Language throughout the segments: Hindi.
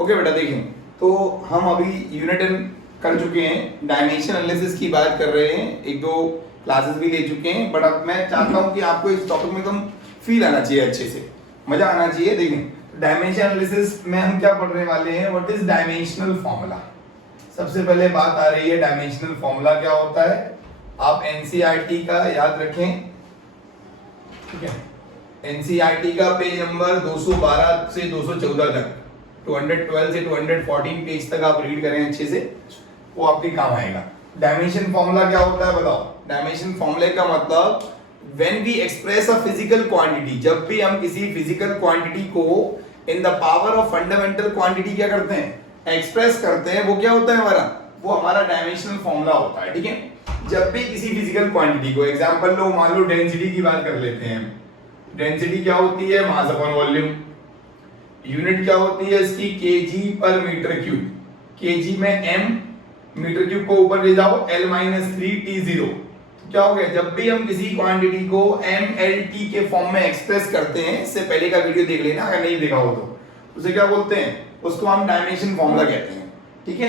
ओके बेटा देखें, तो हम अभी यूनिट 10 कर चुके हैं, डायमेंशन एनालिसिस की बात कर रहे हैं, एक दो क्लासेस भी ले चुके हैं, बट अब मैं चाहता हूं कि आपको इस टॉपिक में एकदम फील आना चाहिए, अच्छे से मजा आना चाहिए। देखें डायमेंशन एनालिसिस में हम क्या पढ़ने वाले हैं, व्हाट इज डायमेंशनल फॉर्मूला। सबसे पहले बात आ रही है डायमेंशनल फॉर्मूला क्या होता है। आप एनसीईआरटी का याद रखें, ठीक है, एनसीईआरटी का पेज नंबर 212 से 214 तक, 212 से 214 पेज तक आप रीड करें अच्छे से, वो आपके काम आएगा। डायमेंशन फॉर्मूला क्या होता है बताओ। डायमेंशन फॉर्मूले का मतलब when we express a physical quantity, जब भी हम किसी फिजिकल क्वांटिटी को in the power of fundamental quantity क्या करते हैं, एक्सप्रेस करते हैं, वो क्या होता है हमारा, वो हमारा डायमेंशनल फॉर्मूला होता है। ठीक है, जब भी किसी फिजिकल क्वांटिटी को, एग्जांपल लो, मान लो डेंसिटी की बात कर लेते हैं। डेंसिटी क्या होती है, मास अपॉन वॉल्यूम। यूनिट क्या होती है इसकी, केजी पर मीटर क्यूब। केजी में एम, मीटर क्यूब को ऊपर ले जाओ, L - 3 T0। तो क्या हो गया, जब भी हम किसी क्वांटिटी को MLT के फॉर्म में एक्सप्रेस करते हैं, इससे पहले का वीडियो देख लेना अगर नहीं देखा हो तो, उसे क्या बोलते हैं, उसको हम डायमेंशन फॉर्मूला कहते हैं। ठीक है,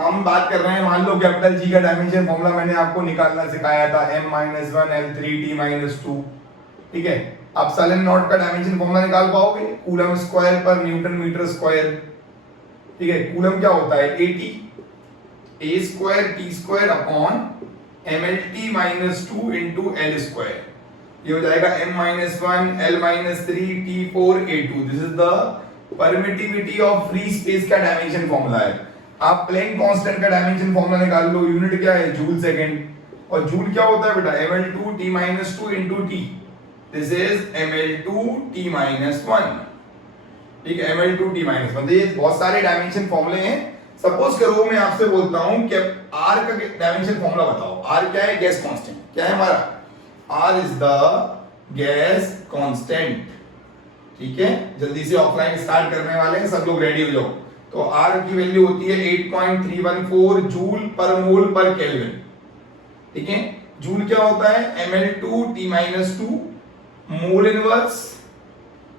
हम बात कर रहे हैं, मान लो कैपिटल जी का डायमेंशन फॉर्मूला मैंने आपको निकालना सिखाया था, M-1 L3 T-2। ठीक है, आप साइन नॉट का डायमेंशन फॉर्मूला निकाल पाओगे, कूलम स्क्वायर पर न्यूटन मीटर स्क्वायर। ठीक है, कूलम क्या होता है, AT, A square T square upon MLT - 2 into L square. ये हो जाएगा M-1 L - 3 T4 A2। This is the permittivity of free space का डायमेंशन फॉर्मूला है। आप प्लैंक कांस्टेंट का डायमेंशन फॉर्मूला निकाल लो, यूनिट क्या है, जूल सेकंड, और जूल क्या होता है बेटा, ml2 T - 2 into T। This is ml2 T-1। ठीक है, ml2 T-1। ये बहुत सारे डायमेंशन फॉर्मूले हैं। सपोज करो मैं आपसे बोलता हूं कि r का डायमेंशन फॉर्मूला बताओ। r क्या है, गैस कांस्टेंट, क्या है हमारा, r is the gas constant. ठीक है, जल्दी से ऑफलाइन स्टार्ट करने वाले हैं, सब लोग रेडी हो जाओ। तो r की वैल्यू होती है 8.314 जूल पर मोल पर केल्विन। ठीक है, जूल क्या होता है, ml2 T-2 mole inverse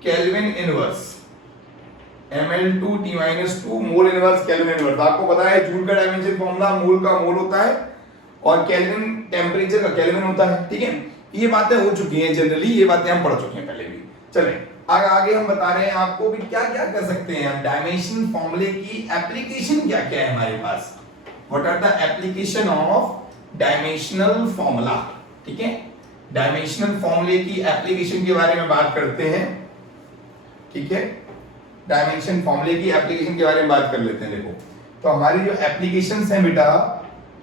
kelvin inverse. ml2 T-2 mole inverse kelvin inverse. आपको पता है जूल का डायमेंशन फॉर्मूला मोल का मोल होता है और केल्विन टेम्परेचर का केल्विन होता है। ठीक है, ये बातें हो चुकी हैं जनरली, ये बातें हम पढ़ चुके हैं पहले भी। चलें आगे हम बता रहे हैं आपको भी क्या क्या कर सकते हैं हम, डायमेंशन फॉर्मूले की एप्लीकेशन क्या क्या है हमारे पास, what are the application of dimensional formula. ठीक है, डायमेंशनल फॉर्मूले की एप्लीकेशन के बारे में बात करते हैं। ठीक है, डायमेंशन फॉर्मूले की एप्लीकेशन के बारे में बात कर लेते हैं। देखो, तो हमारी जो एप्लीकेशंस हैं बेटा,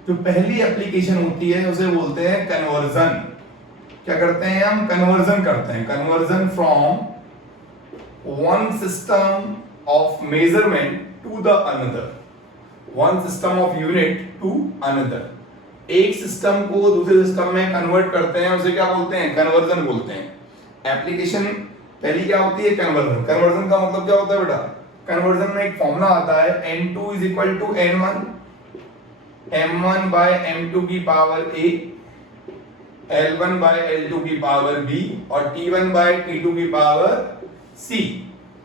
जो पहली एप्लीकेशन होती है उसे बोलते हैं कन्वर्जन। क्या करते हैं हम, कन्वर्जन करते हैं। Conversion from one system of measurement to the another, one system of unit to another. एक सिस्टम को दूसरे सिस्टम में कन्वर्ट करते हैं, उसे क्या बोलते हैं, कन्वर्जन बोलते हैं। एप्लीकेशन पहली क्या होती है, कन्वर्जन। कन्वर्जन का मतलब क्या होता है बेटा, कन्वर्जन में एक फॉर्मूला आता है, N2 = N1 M1 by M2 की power A, L1 by L2 की पावर B और T1 by T2 की पावर C।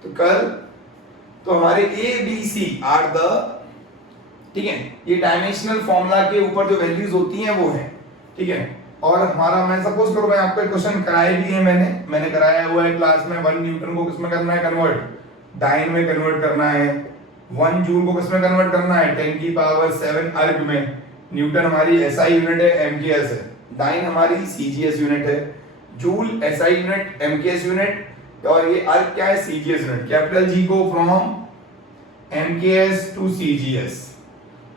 तो कल तो हमारे A B C are the, ठीक है, ये डायमेंशनल फॉर्मूला के ऊपर जो वैल्यूज होती हैं वो है। ठीक है, और हमारा, मैं सपोज करो मैं आपको एक क्वेश्चन कराए भी है, मैंने कराया हुआ है क्लास में, 1 न्यूटन को किसमें करना है कन्वर्ट, डाइन में कन्वर्ट करना है। 1 जूल को किसमें कन्वर्ट करना है, 10⁷ अर्ग में। न्यूटन हमारी एसआई यूनिट है, एमकेएस है। डाइन हमारी सीजीएस यूनिट है। Joule SI unit, MKS unit, और ये अर्ग क्या है, सीजीएस यूनिट। कैपिटल जी को from MKS to CGS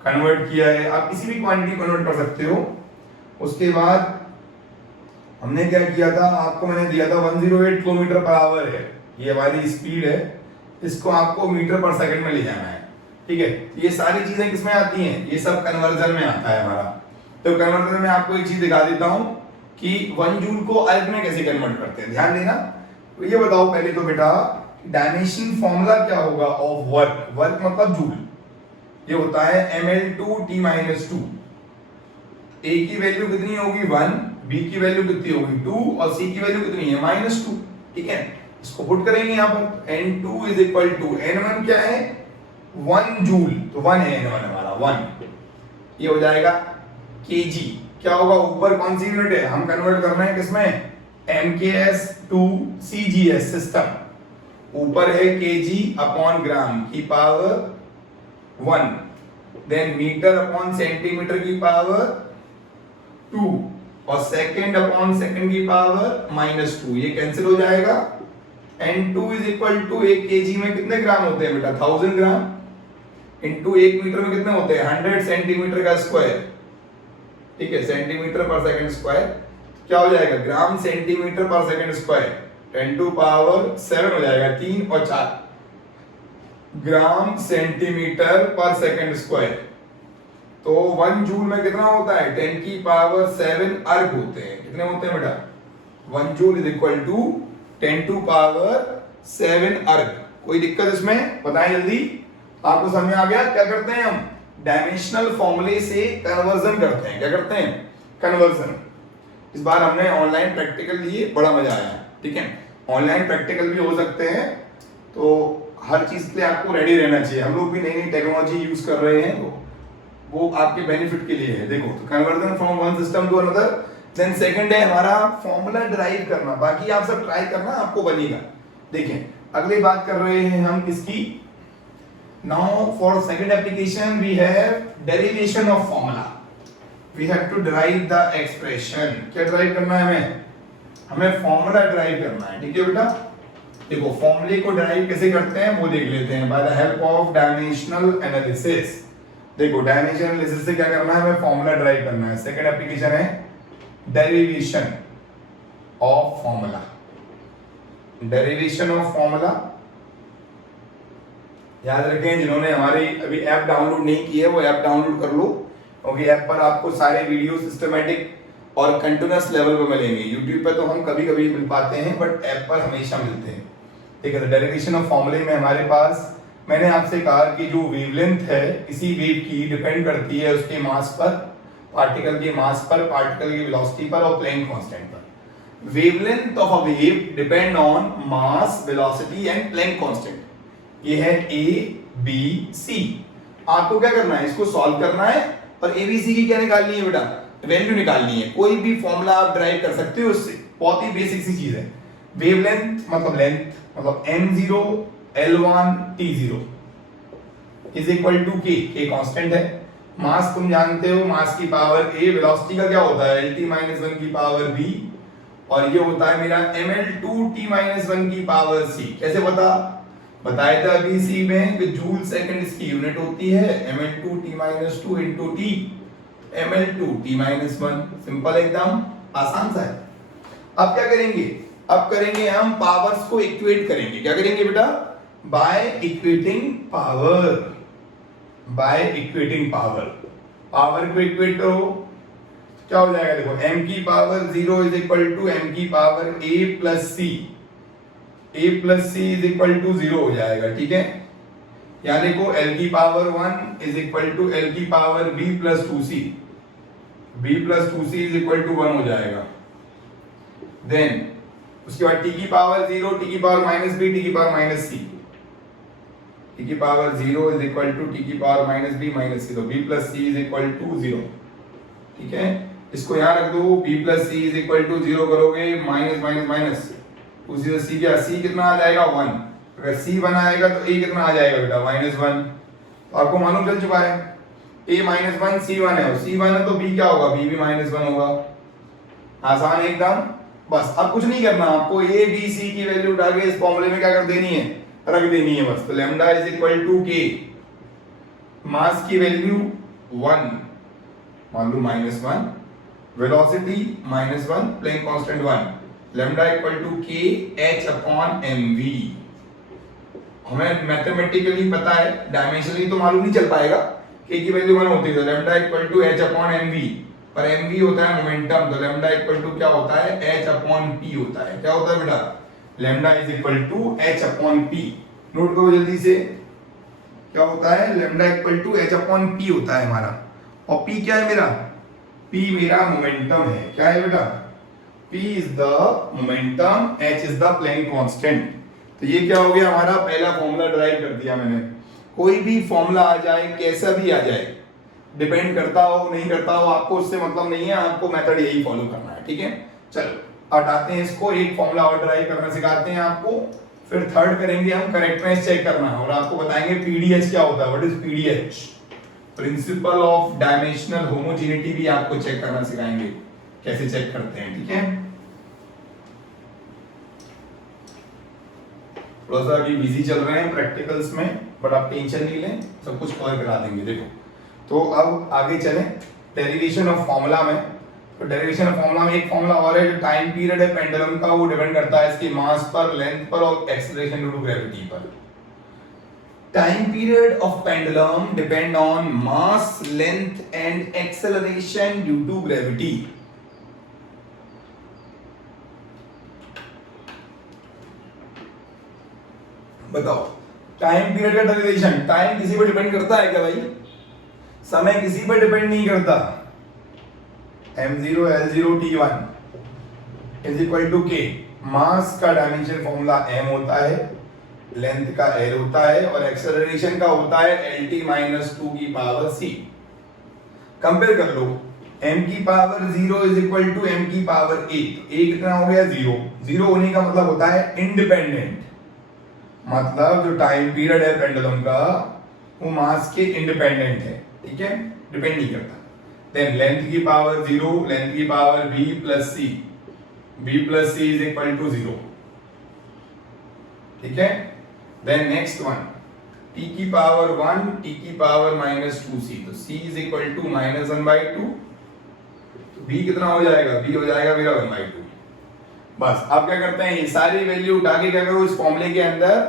convert किया है। आप किसी भी क्वांटिटी कन्वर्ट कर सकते हो। उसके बाद हमने क्या किया था, आपको मैंने दिया था 108 किलोमीटर पर आवर है, ये वाली स्पीड है, इसको आपको मीटर पर सेकंड में ले जाना है। ठीक है, ये सारी चीजें किसमें आती हैं, ये सब कन्वर्जन में आता है हमारा। तो कन्वर्जन में आपको एक चीज दिखा देता हूं कि 1 जूल को अर्ग में कैसे कन्वर्ट करते हैं, ध्यान देना। तो ये बताओ पहले तो बेटा, डायमेंशन फॉर्मूला क्या होगा ऑफ वर्क, वर्क मतलब जूल, ये होता है ml2 T-2। A की वैल्यू कितनी होगी 1, B की वैल्यू कितनी होगी 2 और C की वैल्यू कितनी है -2। ठीक है, इसको पुट करेंगे यहाँ पर, N2 = N1 क्या है, 1 जूल, तो 1 है N1 हमारा 1, ये हो जाएगा केजी। क्या होगा, ऊपर कौन सी यूनिट है, हम कन्वर्ट कर रहे हैं किसमें, MKS टू CGS सिस्टम, ऊपर है केजी अपॉन ग्राम की power 1, then metre upon centimetre की पावर 2 और सेकंड अपॉन सेकंड की पावर -2, ये कैंसिल हो जाएगा। N2 is equal to 1 KG में कितने ग्राम होते हैं बेटा, 1000 ग्राम, इनटू 1 मीटर में कितने होते हैं, 100 सेंटीमीटर का स्क्वायर, ठीक है, सेंटीमीटर पर सेकंड स्क्वायर, क्या हो जाएगा, ग्राम सेंटीमीटर पर सेकंड स्क्वायर, 10 टू पावर 7 हो जाएगा, 3 और 4 ग्राम सेंटीमीटर पर सेकंड स्क्वायर। तो 1 जूल में कितना होता है, 10 की पावर 7 अर्ग होते हैं, कितने होते हैं बेटा, 1 joule is equal to 10 to power 7 erg. कोई दिक्कत इसमें, बताएं जल्दी, आपको समझ में आ गया। क्या करते हैं हम, डायमेंशनल फॉर्मूले से कन्वर्जन करते हैं, क्या करते हैं, कन्वर्जन। इस बार हमने ऑनलाइन प्रैक्टिकल लिए, बड़ा मजा आया, ठीक है, ऑनलाइन प्रैक्टिकल भी हो सकते हैं, तो हर चीज के लिए आपको रेडी रहना चाहिए। हम लोग भी नई नई टेक्नोलॉजी यूज कर रहे हैं, वो आपके बेनिफिट के लिए है। देखो, तो conversion from one system to another, then second है हमारा फॉर्मूला ड्राइव करना, बाकी आप सब ट्राई करना, आपको बनेगा। देखिए, अगली बात कर रहे हैं हम किसकी, now for second application we have derivation of formula, we have to derive the expression. क्या ड्राइव करना है हमें फॉर्मूला ड्राइव करना है, ठीक है बेटा। देखो, फॉर्मूले को ड्राइव कैसे करते हैं वो देख लेते हैं, by the help of dimensional analysis. देखो, डायमेंशनल एनालिसिस से क्या करना है, हमें फॉर्मूला ड्राइव करना है। सेकंड एप्लीकेशन है derivation of formula, derivation of formula. याद रखें, जिन्होंने हमारी अभी ऐप डाउनलोड नहीं की है वो ऐप डाउनलोड कर लो, क्योंकि ऐप पर आपको सारे वीडियो सिस्टमैटिक और कंटिन्यूअस लेवल पे मिलेंगे। यूट्यूब पे तो हम कभी कभी मिल पाते हैं, बट ऐप पर हमेशा मिलते हैं, ठीक है। तो डेरिवेशन ऑफ फॉर्मूले में हमारे पास, मैंने आपसे कहा कि जो वेवलेंथ है किसी वेव की डिपेंड करती है उसके मास पर, पार्टिकल के मास पर, पार्टिकल की वेलोसिटी पर और प्लैंक कांस्टेंट पर। Wavelength of a wave depend on mass, velocity and Planck constant. ये है A B C। आपको क्या करना है, इसको सॉल्व करना है और A B C की क्या निकालनी है बेटा, वैल्यू निकालनी है। कोई भी फॉर्मूला आप ड्राइव कर सकते हो उससे, बहुत ही बेसिक सी चीज है। वेवलेंथ मतलब लेंथ, मतलब m0 L1 T0 is equal to k, k constant है। मास तुम जानते हो, मास की पावर a, वेलोसिटी का क्या होता है LT-1 की पावर b, और ये होता है मेरा ml2T-1 की पावर c। कैसे बताया था अभी सी में कि जूल सेकंड इसकी यूनिट होती है, ml2T-2 into t, ml2T-1। Simple, एकदम आसान सा है। अब क्या करेंगे, अब करेंगे हम पावर्स को इक्वेट करेंगे। क्या करेंगे बेटा, by equating power, by equating power. Power को इक्वेट करो, क्या हो जाएगा, देखो m की power 0 is equal to m की power a plus c, a plus c is equal to 0 हो जाएगा, ठीक है। या देखो l की power 1 is equal to l की power b plus 2c, b plus 2c is equal to 1 हो जाएगा। देन उसके बाद t की पावर 0, t की पावर माइनस b, t की पावर माइनस c, t की power 0 is equal to t की power minus b minus c, तो b plus c is equal to 0, ठीक है। इसको यहाँ रख दो, b plus c is equal to 0 करोगे, माइनस माइनस माइनस, उसी से c क्या, c कितना आ जाएगा 1, अगर c 1 आएगा तो a कितना आ जाएगा बेटा -1। तो आपको मालूम चल चुका है a -1 c1 है, और c1 है तो b क्या होगा, b भी -1 होगा। आसान एकदम, बस अब कुछ नहीं करना आपको, a b c की वैल्यू उठा के इस फॉर्मूले में क्या कर देनी है, रख देनी है बस। तो lambda is equal to k, mass की वैल्यू 1, मान लो -1, velocity -1, Planck constant 1, lambda equal to k h upon mv। हमें मैथमेटिकली पता है, डायमेंशनली तो मालूम नहीं चल पाएगा, k की वैल्यू 1 होती है तो lambda equal to h upon mv, पर mv होता है मोमेंटम, तो लैम्डा इक्वल टू क्या होता है, h अपॉन p होता है। क्या होता है बेटा, lambda is equal to h upon p। Note करो जल्दी से, क्या होता है, lambda equal to h upon p होता है हमारा। और p क्या है मेरा, p मेरा मोमेंटम है। क्या है बेटा, p is the momentum, h is the plank constant. तो ये क्या हो गया हमारा, पहला फॉर्मूला ड्राइव कर दिया मैंने। कोई भी फॉर्मूला आ जाए, कैसा भी आ जाए, डिपेंड करता हो नहीं करता हो, आपको उससे मतलब नहीं है, आपको मेथड यही फॉलो करना है, ठीक है। चलो हटाते हैं इसको, एक फॉर्मूला और ड्राइव करना सिखाते हैं आपको, फिर थर्ड करेंगे हम करेक्टनेस चेक करना है, और आपको बताएंगे पीडीएच क्या होता है, what is PDH, principle of dimensional homogeneity भी आपको चेक करना सिखाएंगे, कैसे चेक करते हैं, ठीक है। थोड़ा सा अभी बिजी चल रहे हैं प्रैक्टिकल्स में, बट आप टेंशन नहीं लें, सब कुछ कवर करा देंगे। देखो तो अब आगे चलें डेरिवेशन ऑफ फॉर्मूला में। तो डेरिवेशन ऑफ फॉर्मूला में एक फॉर्मूला और है, जो टाइम पीरियड है पेंडुलम का, वो डिपेंड करता है इसकी मास पर, लेंथ पर और एक्सेलरेशन ड्यू टू ग्रेविटी पर। Time period of pendulum depend on mass, length and acceleration due to gravity. बताओ टाइम पीरियड का डेरिवेशन, टाइम किसी पर डिपेंड करता है क्या भाई? समय किसी पर डिपेंड नहीं करता। m0 l0 t1 is equal to k, mass का डायमेंशन फॉर्मूला m होता है, लेंथ का l होता है, और एक्सेलरेशन का होता है lt माइनस 2 की पावर c। कंपेयर कर लो, m की power 0 is equal to m की पावर 1, कितना हो गया 0, 0 होने का मतलब होता है इंडिपेंडेंट, मतलब जो टाइम पीरियड है पेंडुलम का वो मास के इंडिपेंडेंट है, ठीक है, डिपेंड नहीं करता। देन लेंथ की पावर 0, लेंथ की power b plus c, b plus c is equal to 0, ठीक है। देन नेक्स्ट वन, t की पावर 1, t की पावर माइनस 2c, तो c is equal to minus 1/2, तो b कितना हो जाएगा, b हो जाएगा मेरा 1/2। बस आप क्या करते हैं, ये सारी वैल्यू उठा के क्या करो, इस फॉर्मूले के अंदर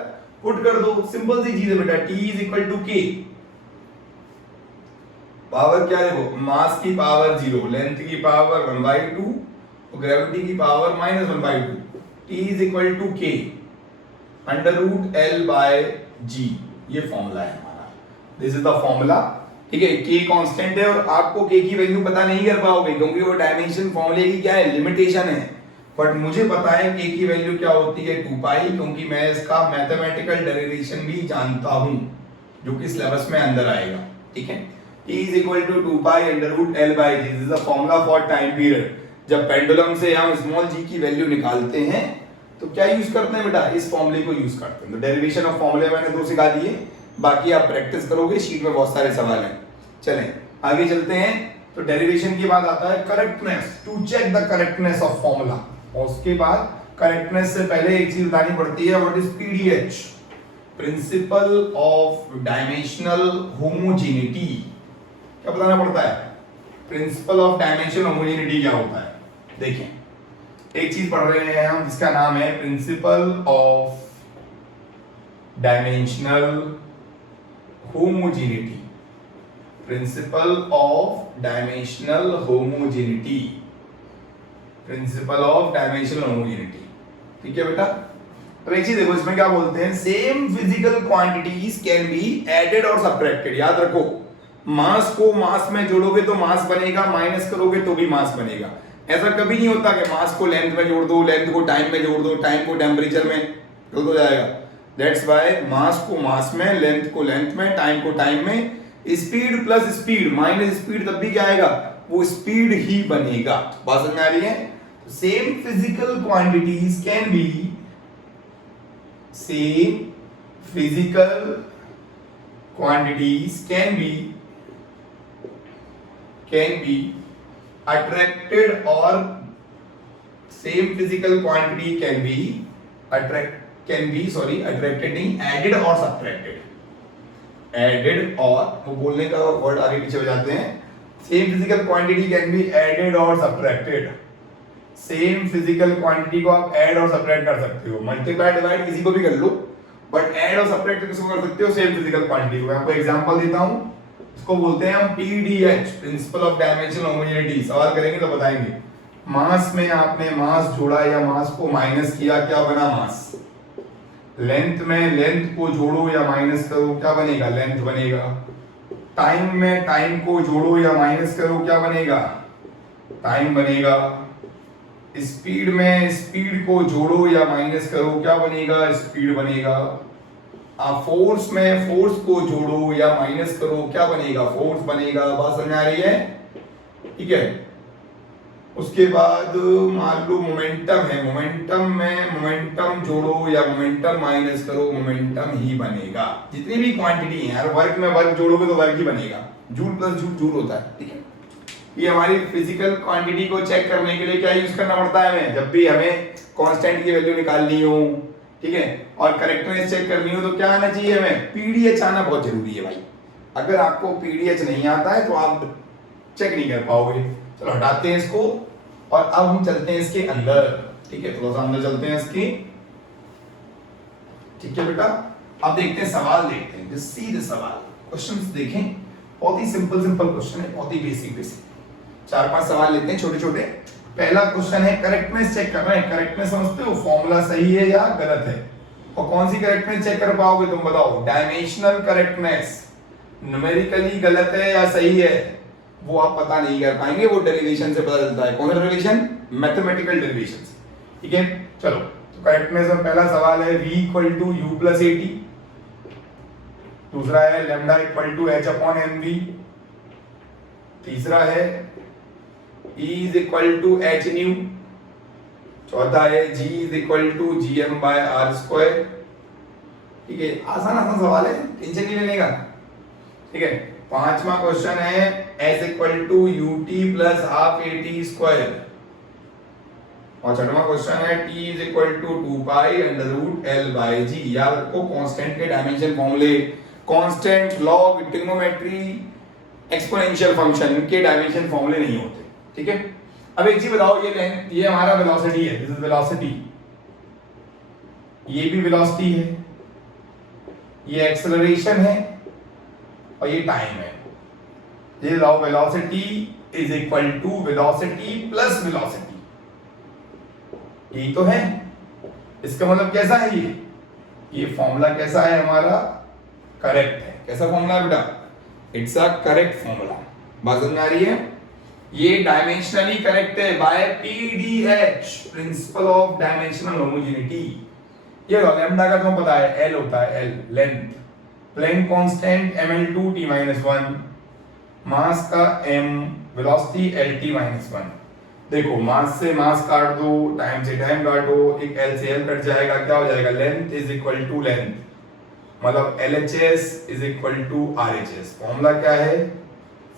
पुट कर दो, सिंपल सी चीज है बेटा, t is equal to k, power क्या देखो, मास की पावर 0, लेंथ की पावर 1/2 और ग्रेविटी की power minus 1/2, t is equal to k under root l by g, ये फॉर्मूला है हमारा, दिस इज द फॉर्मूला, ठीक है। k कांस्टेंट है और आपको k की वैल्यू पता नहीं कर पाओगे, क्योंकि वो डायमेंशन फॉर्मूले की क्या है, लिमिटेशन है, बट मुझे पता है k की वैल्यू क्या होती है 2 पाई, क्योंकि मैं इसका मैथमेटिकल डेरिवेशन भी जानता हूं, जो कि सिलेबस में अंदर आएगा, ठीक है। t is equal to 2 pi under root l by g, this is the formula for time period। जब पेंडुलम से हम स्मॉल g की वैल्यू निकालते हैं तो क्या यूज करते हैं बेटा, इस फॉर्मूले को यूज करते हैं। तो डेरिवेशन ऑफ फॉर्मूले मैंने 2 सिखा दिए, बाकी आप प्रैक्टिस करोगे, शीट में बहुत सारे सवाल हैं। चलें आगे चलते हैं। तो डेरिवेशन के बाद आता है correctness, to check the correctness of formula, और उसके बाद करेक्टनेस से पहले एक चीज बतानी पड़ती है, what is PDH, principle of dimensional homogeneity. क्या बताना पड़ता है, प्रिंसिपल ऑफ डायमेंशनल होमोजेनिटी क्या होता है। देखिए एक चीज पढ़ रहे हैं हम जिसका नाम है principal of dimensional homogeneity, principal of dimensional homogeneity, principal of dimensional homogeneity, ठीक है बेटा। अब एक चीज देखो, इसमें क्या बोलते हैं, same physical quantities can be added और सबट्रैक्टेड। याद रखो, मास को मास में जोड़ोगे तो मास बनेगा, माइनस करोगे तो भी मास बनेगा। ऐसा कभी नहीं होता कि मास को लेंथ में जोड़ दो, लेंथ को टाइम में जोड़ दो, टाइम को टेम्परेचर में जोड़ दो जाएगा। दैट्स व्हाई मास को मास में, लेंथ को लेंथ में, टाइम को टाइम में, speed plus speed minus speed तब भी क्या आएगा, वो स्पीड ही बनेगा। बात समझ में आ रही है। Same physical quantities can B, same physical quantities can be attracted, or same physical quantity can be attracted नहीं, added और subtracted, added और, वो बोलने का वर्ड आगे पीछे हो जाते हैं। same physical quantity can be added और subtracted, same physical quantity को आप add और subtract कर सकते हो, multiply divide किसी को भी कर लो, बट ऐड और सबट्रैक्ट किसको कर सकते हो, सेम फिजिकल क्वांटिटी को। मैं आपको एग्जांपल देता हूं, इसको बोलते हैं हम PDH, principle of dimensional homogeneity. सवाल करेंगे तो बताएंगे, मास में आपने मास जोड़ा या मास को माइनस किया, क्या बना मास। लेंथ में लेंथ को जोड़ो या माइनस करो, क्या बनेगा, लेंथ बनेगा। टाइम में टाइम को जोड़ो या माइनस करो, क्या बनेगा, टाइम बनेगा। स्पीड में स्पीड को जोड़ो या माइनस करो, क्या बनेगा, स्पीड बनेगा। फोर्स में फोर्स को जोड़ो या माइनस करो, क्या बनेगा? फोर्स बनेगा। बात समझ आ रही है? ठीक है। उसके बाद मान लो मोमेंटम है, मोमेंटम में मोमेंटम जोड़ो या मोमेंटम माइनस करो, मोमेंटम ही बनेगा। जितनी भी क्वांटिटी है यार, वर्क में वर्क जोड़ोगे तो वर्क ही बनेगा। जूल प्लस जूल जूल होता है। ठीक है, ये हमारी फिजिकल क्वांटिटी को चेक करने के लिए क्या यूज करना पड़ता है हमें? जब भी हमें कांस्टेंट की वैल्यू निकालनी हो, ठीक है, और करेक्टनेस चेक करनी हो, तो क्या आना चाहिए हमें? पीडीएच आना बहुत जरूरी है भाई। अगर आपको पीडीएच नहीं आता है तो आप चेक नहीं कर पाओगे। चलो हटाते हैं इसको और अब हम चलते हैं इसके अंदर। ठीक है, थोड़ा सा अंदर चलते हैं इसके। ठीक है बेटा, अब देखते हैं सवाल, देखते हैं सीधे सवाल, क्वेश्चंस देखें। बहुत ही सिंपल सिंपल क्वेश्चन है, बहुत ही बेसिक बेसिक। 4-5 सवाल लेते हैं छोटे छोटे। पहला क्वेश्चन है करेक्टनेस चेक कर रहे हैं। करेक्टनेस समझते हो? फॉर्मूला सही है या गलत है? और कौन सी करेक्टनेस चेक कर पाओगे तुम बताओ? Dimensional correctness. न्यूमेरिकली गलत है या सही है वो आप पता नहीं कर पाएंगे, वो डेरिवेशन से पता चलता है। कौन सा डेरिवेशन? Mathematical derivation. ठीक है, चलो तो करेक्टनेस में पहला सवाल है v = u + at। दूसरा है λ = h/mv। तीसरा है E = hν। चौथा है G = gm/r²। ठीक है, आसान आसान सवाल है, टेंशन नहीं लेने का। ठीक है, पांचवा क्वेश्चन है S = ut + ½ at²। और छठवां क्वेश्चन है T = 2π√L/g। याद रखो कांस्टेंट के डायमेंशन फॉर्मूले, constant, log, trigonometry, exponential function के डायमेंशन फॉर्मूले नहीं होते। ठीक है, अब एक चीज बताओ, ये लेंथ, ये हमारा वेलोसिटी है, दिस इज वेलोसिटी, ये भी वेलोसिटी है, ये एक्सेलरेशन है और ये टाइम है। ये लाओ, velocity is equal to velocity plus velocity, यही तो है। इसका मतलब कैसा है? ये फॉर्मूला कैसा है हमारा? करेक्ट है। कैसा फॉर्मूला बेटा? It's a correct formula. बात समझ आ रही है? ये डायमेंशनली करेक्ट है by PDH, principle of dimensional homogeneity. ये लैम्डा का तुम्हें पता है, एल होता है, L length, Planck constant mL2T-1, mass का m, वेलोसिटी LT-1। देखो मास से मास काट दो, टाइम से टाइम काटो, एक l से l कट जाएगा, क्या हो जाएगा? Length is equal to length, मतलब LHS is equal to RHS। Formula क्या है?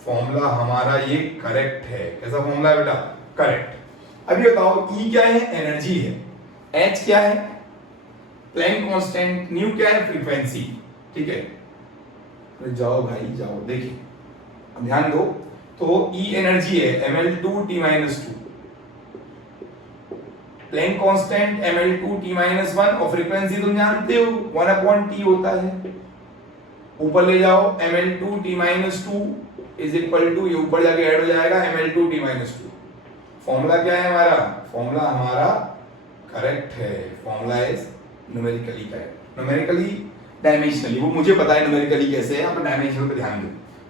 फॉर्मूला हमारा ये करेक्ट है। कैसा फॉर्मूला है बेटा? करेक्ट। अभी बताओ E क्या है? एनर्जी है। H क्या है? Planck constant. न्यू क्या है? फ्रीक्वेंसी। ठीक है, तो जाओ भाई जाओ, देखिए ध्यान दो। तो E एनर्जी है mL2T-2, प्लैंक कांस्टेंट mL2T-1 और फ्रीक्वेंसी तुम जानते हो 1/T होता है। ऊपर ले जाओ mL2T-2 इज इक्वल टू, ये ऊपर जाके ऐड हो जाएगा mL2T-2। फॉर्मूला क्या है हमारा? फॉर्मूला हमारा करेक्ट है। Formula is numerically correct. Numerically dimensionally वो मुझे पता है न्यूमेरिकली कैसे है, आप डायमेंशन पे ध्यान दो।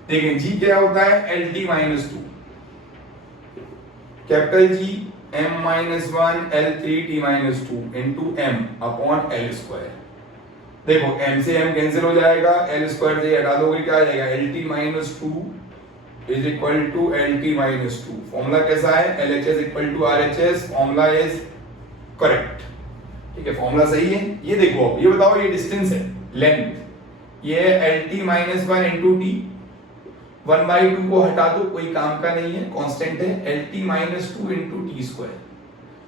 देखें जी क्या होता है? LT-2, capital G m-1 L3T-2 into m/L²। देखो m से m कैंसिल हो जाएगा, L² से हटा दोगे क्या आ जाएगा? LT-2 is equal to LT-2। Formula कैसा है? LHS equal to RHS। Formula is correct. ठीक है, फॉर्मूला सही है। ये देखो, अब ये बताओ, ये डिस्टेंस है, लेंथ, ये LT-1 इंटू T, 1/2 को हटा दो, कोई काम का नहीं है, कांस्टेंट है। LT-2 इंटू T²,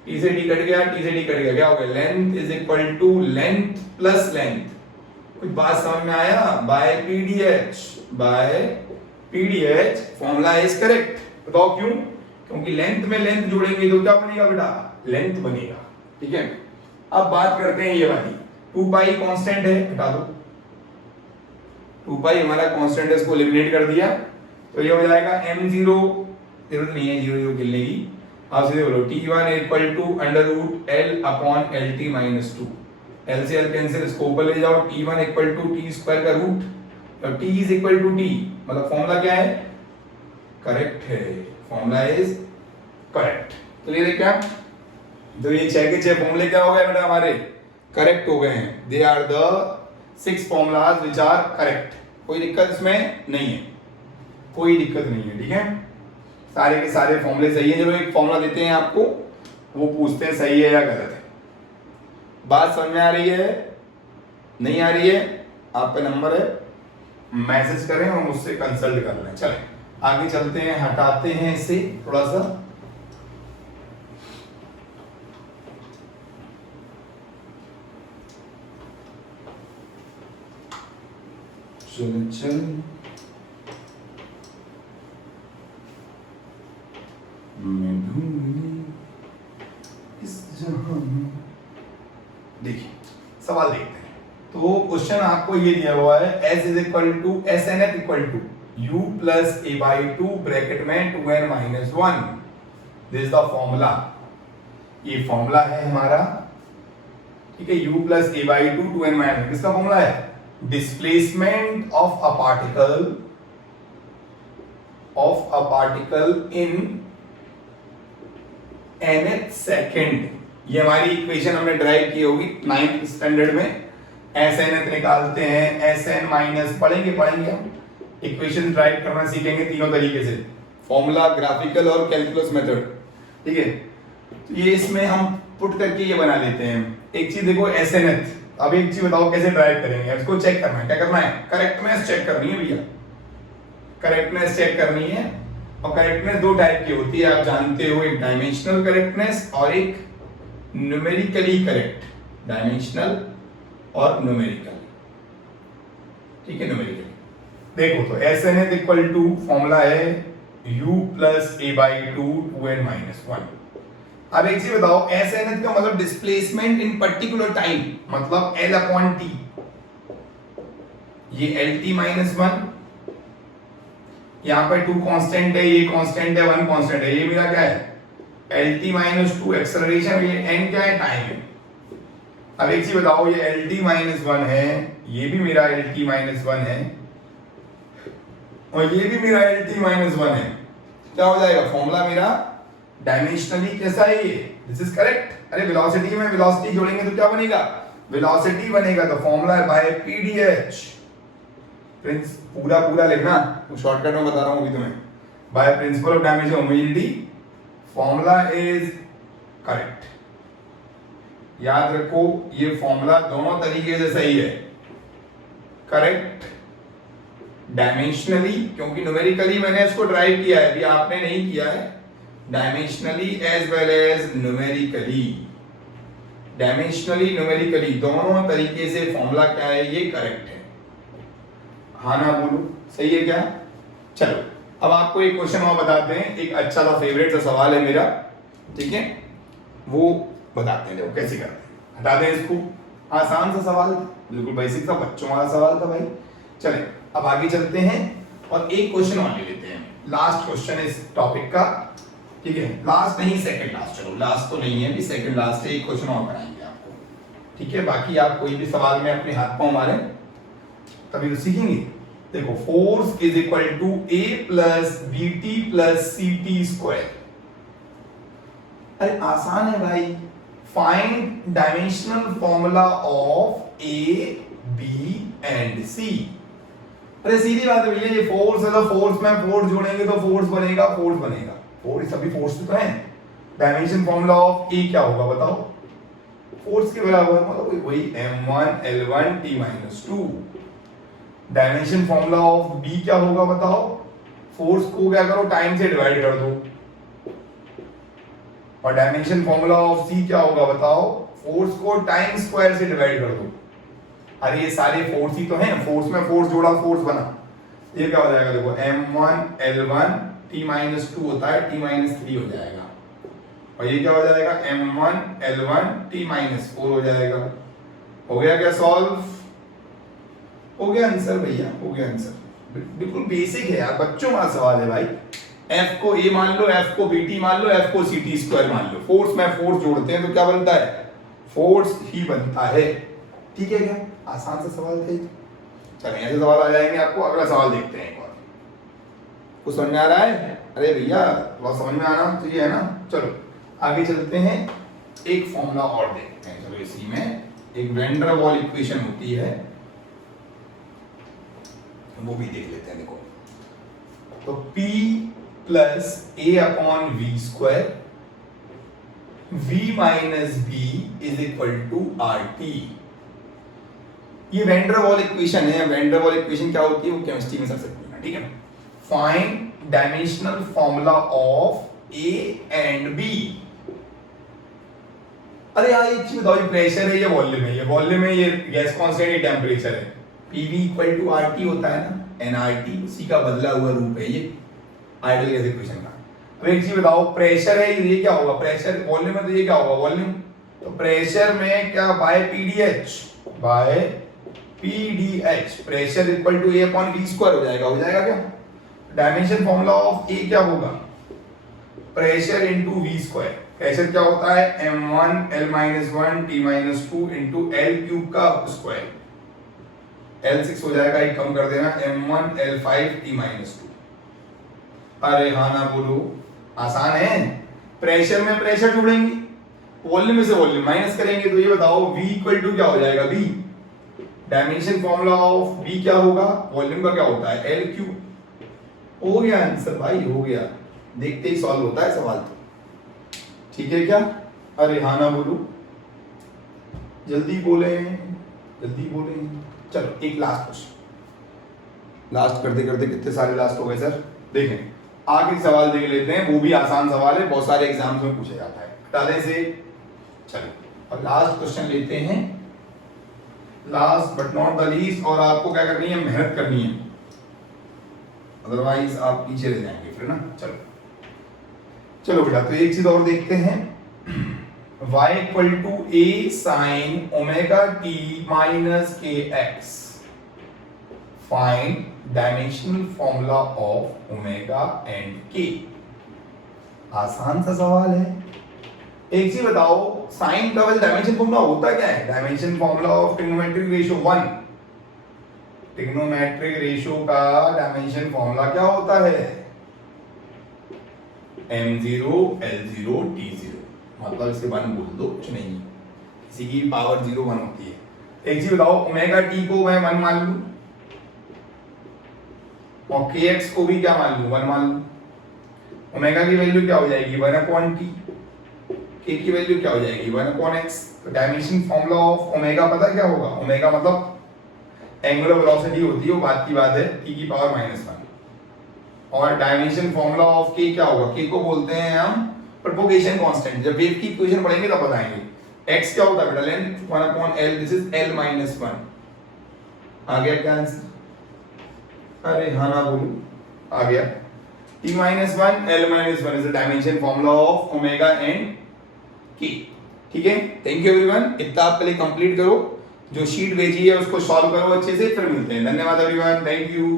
T से D कट गया, T से D कट गया, क्या हो गया? Length is equal to length plus length. कुछ बात समझ में आया? By PDH formula is correct. बताओ क्यों? क्योंकि लेंथ में लेंथ जोड़ेंगे तो क्या बनेगा बेटा? लेंथ बनेगा। ठीक है, अब बात करते हैं ये वाली 2π कांस्टेंट है, हटा दो। 2π हमारा कांस्टेंट है, इसको एलिमिनेट कर दिया तो ये हो जाएगा m0, जरूरत नहीं है 0 गिनने की, आप सीधे बोलो T1 equal to √L/LT-2। L से L कैंसिल, इसको ऊपर ले जाओ, T1 इक्वल टू T² का रूट, तो T is equal to T, मतलब फॉर्मूला क्या है? करेक्ट है। Formula is correct. तो ये क्या, तो ये 6 के 6 फॉर्मूले क्या हो गए बेटा हमारे? करेक्ट हो गए हैं। They are the 6 formulas which are correct. कोई दिक्कत इसमें नहीं है, कोई दिक्कत नहीं है, ठीक है, सारे के सारे फॉर्मूले सही है। चलो एक फॉर्मूला देते हैं आपको, वो पूछते हैं सही है या गलत है। बात समझ में आ रही है? नहीं आ रही है? आपका नंबर है, मैसेज करें और मुझसे कंसल्ट कर लें। चलें आगे चलते हैं, हटाते हैं इसे थोड़ा सा। चल मैं इस जहां में, देखिए सवाल देखते हैं। तो क्वेश्चन आपको ये दिया हुआ है, s is equal to s n f equal to u plus a by two bracket में 2n minus 1। This is the formula, ये फॉर्मूला है हमारा, ठीक है। u plus a by two 2n minus, किसका फॉर्मूला है? Displacement of a particle in nth second. ये हमारी इक्वेशन हमने ड्राइव की होगी 9th स्टैंडर्ड में। एस एन एथ निकालते हैं, एस एन माइनस पढ़ेंगे हम इक्वेशन ड्राइव करना सीखेंगे तीनों तरीके से, फॉर्मूला, ग्राफिकल और कैलकुलस मेथड, ठीक है। तो ये इसमें हम पुट करके ये बना लेते हैं। एक चीज देखो एस एन एथ, अब एक चीज बताओ कैसे ड्राइव करेंगे, इसको चेक करना है। क्या करना है? करेक्टनेस चेक करनी है भैया, करेक्टनेस चेक करनी है। और करेक्टनेस दो टाइप की होती है, आप जानते हो, एक डायमेंशनल करेक्टनेस और एक न्यूमेरिकली करेक्ट। डायमेंशनल और न्यूमेरिकल, ठीक है, न्यूमेरिकल। देखो तो एस एन एथ इक्वल टू फॉर्मूला है u plus a by two 2n minus 1। अब एक चीज बताओ, एस एन एथ का मतलब डिस्प्लेसमेंट इन पर्टिकुलर टाइम, मतलब l अपॉन t। ये एल टी माइनस 1, यहां पर 2 कांस्टेंट है, ये कांस्टेंट है, 1 कांस्टेंट है, ये मेरा क्या है? एल टी माइनस 2 एक्सेलरेशन, ये n क्या है? टाइम है। अब एक चीज बताओ, ये एल टी माइनस 1 है, ये भी मेरा एल टी माइनस 1 है, और ये भी मेरा एल टी माइनस 1 है। क्या हो जाएगा? फॉर्मूला मेरा डायमेंशनली कैसा है ये? This is correct. अरे वेलोसिटी में वेलोसिटी जोड़ेंगे तो क्या बनेगा? वेलोसिटी बनेगा। तो फॉर्मूला है बाय पीडीएच, प्रिंस पूरा लिखना, वो शॉर्टकट में बता रहा हूं अभी तुम्हें। By principle of dimension homogeneity, formula is correct. याद रखो, ये फॉर्मूला दोनों तरीके से सही है, करेक्ट डायमेंशनली, क्योंकि न्यूमेरिकली मैंने इसको ड्राइव किया है, अभी आपने नहीं किया है, dimensionally as well as numerically. Dimensionally numerically दोनों तरीके से फॉर्मूला क्या है? ये करेक्ट है। हाँ ना बोलो, सही है क्या? चलो अब आपको एक क्वेश्चन और बताते हैं, एक अच्छा सा फेवरेट सा सवाल है मेरा, ठीक है, वो बताते हैं। देखो कैसे करते हैं, हटा दें इसको। आसान सा सवाल, बिल्कुल बेसिक सा, बच्चों वाला सवाल था भाई। चलें अब आगे चलते हैं और एक क्वेश्चन और ले लेते हैं, लास्ट क्वेश्चन इस टॉपिक का, ठीक है। लास्ट नहीं, सेकंड लास्ट, चलो लास्ट तो नहीं है, भी सेकंड लास्ट है। एक क्वेश्चन और कराएंगे आपको, ठीक है। बाकी आप कोई भी सवाल में अपने हाथ पांव मारें तभी तो सीखेंगे। देखो, force is equal to a plus b t plus c t square. अरे आसान है भाई, find dimensional formula of a b and c. अरे सीधी बात है भैया, ये फोर्स है तो फोर्स में फोर्स जोड़ेंगे तो फोर्स बनेगा, फोर्स सभी फोर्स तो हैं। डायमेंशन फॉर्मूला ऑफ ए क्या होगा बताओ? फोर्स के बराबर, मतलब वही m1 l1 t-2। Dimension formula of B क्या होगा बताओ? फोर्स को क्या करो, टाइम से डिवाइड कर दो। और डायमेंशन फॉर्मूला ऑफ सी क्या होगा बताओ? फोर्स को टाइम स्क्वायर से डिवाइड कर दो। अरे ये सारे फोर्स ही तो हैं, फोर्स में फोर्स जोड़ा फोर्स बना। ये क्या हो जाएगा? देखो m1 l1 t-2 होता है, t-3 हो जाएगा। और ये क्या हो जाएगा? m1 l1 t-4 हो जाएगा। हो गया क्या सॉल्व? हो गया आंसर भैया, हो गया आंसर। बिल्कुल बेसिक है यार, बच्चों वाला सवाल है भाई। F को A मान लो, F को BT मान लो, F को CT स्क्वायर मान लो। फोर्स में फोर्स जोड़ते हैं तो क्या बनता है? फोर्स ही बनता है, ठीक है क्या? आसान सा सवाल थे। चलिए ऐसे सवाल आ जाएंगे आपको। अगला सवाल देखते हैं एक और। कुछ समझ में आ रहा है? अरे भैया थोड़ा समझ में आना चाहिए, है ना? चलो आगे चलते हैं, एक फॉर्मूला और देखते हैं। चलो इसी में एक वैन डर वाल इक्वेशन होती है, वो भी देख लेते हैं। देखो तो P plus A upon V square V minus B is equal to R T. ये वैन डर वाल इक्वेशन है। वैन डर वाल इक्वेशन क्या होती है वो केमिस्ट्री में सबसे पढ़ना, ठीक है। Find dimensional formula of A and B। अरे यार एक चीज बताओ, ये प्रेशर है या वॉल्यूम है? ये वॉल्यूम है, ये गैस कांस्टेंट, ये टेम्परेचर है। PV इक्वल टू RT होता है ना, nRT, उसी का बदला हुआ रूप है ये आइडियल गैस इक्वेशन का। अब एक चीज बताओ, प्रेशर है, ये क्या होगा? प्रेशर वॉल्यूम है तो ये क्या होगा? वॉल्यूम। तो प्रेशर में क्या by PDH pressure equal to A upon V square हो जाएगा। हो जाएगा क्या? डायमेंशन फॉर्मूला ऑफ A क्या होगा? Pressure into V square. Pressure क्या होता है? m1 L-1 T-2 into L cube का स्क्वायर। L6 हो जाएगा, एक कम कर देना, m1 L5 T-2। अरे हाँ ना बोलो, आसान है। प्रेशर में प्रेशर जोड़ेंगे, वॉल्यूम में से वॉल्यूम माइनस करेंगे, तो ये बताओ V इक्वल टू क्या हो जाएगा? V। Dimension formula of V क्या होगा? वॉल्यूम का क्या होता है? L cube. हो गया आंसर भाई, हो गया। देखते ही सॉल्व होता है सवाल तो, ठीक है क्या? अरे हाँ ना बोलो, जल्दी बोले, जल्दी बोले। चलो एक लास्ट क्वेश्चन, लास्ट करते करते कितने सारे लास्ट हो गए सर। देखें आखिरी सवाल देख लेते हैं, वो भी आसान सवाल है, बहुत सारे एग्जाम्स में पूछा जाता है। हटा से चलिए और लास्ट क्वेश्चन लेते हैं, last but not the least. और आपको क्या करनी है? मेहनत करनी है, अदरवाइज आप पीछे रह जाएंगे फिर ना। चलो चलो बेटा, तो एक चीज और देखते हैं। y equal to a sine omega t minus kx। Find dimensional formula of omega and k। आसान सा सवाल है। एक चीज बताओ, साइन का वैसे डायमेंशन फॉर्मूला होता क्या है? Dimension formula of trigonometric ratio 1। Trigonometric ratio का डायमेंशन फॉर्मूला क्या होता है? m0 L0 T0। मतलब इसे 1 बोल दो, कुछ नहीं, किसी की पावर 0 1 होती है। एक चीज बताओ, ओमेगा t को मैं 1 मान लूं और kx को भी क्या मान लूं? 1 मान लूं। ओमेगा की वैल्यू क्या हो जाएगी? 1/t। k की वैल्यू क्या हो जाएगी? 1/x। तो डायमेंशन फॉर्मूला ऑफ ओमेगा पता क्या होगा? ओमेगा मतलब एंगुलर वेलोसिटी होती है, वो बात की बात है, t की पावर -1। और डायमेंशन फॉर्मूला ऑफ k क्या होगा? k को बोलते हैं हम प्रोपगेशन कांस्टेंट। जब वेव की इक्वेशन पढ़ेंगे तब बताएंगे। x क्या होता है बेटा? Length 1/L, this is L - 1। आ गया क्या आंसर? अरे हाँ ना बोलो, आ गया। t - 1 L - 1 is the dimension formula of omega and k। ठीक है, थैंक यू एवरीवन। इतना आप पहले कंप्लीट करो, जो शीट भेजी है उसको सॉल्व करो अच्छे से, फिर मिलते हैं। धन्यवाद एवरीवन, थैंक यू।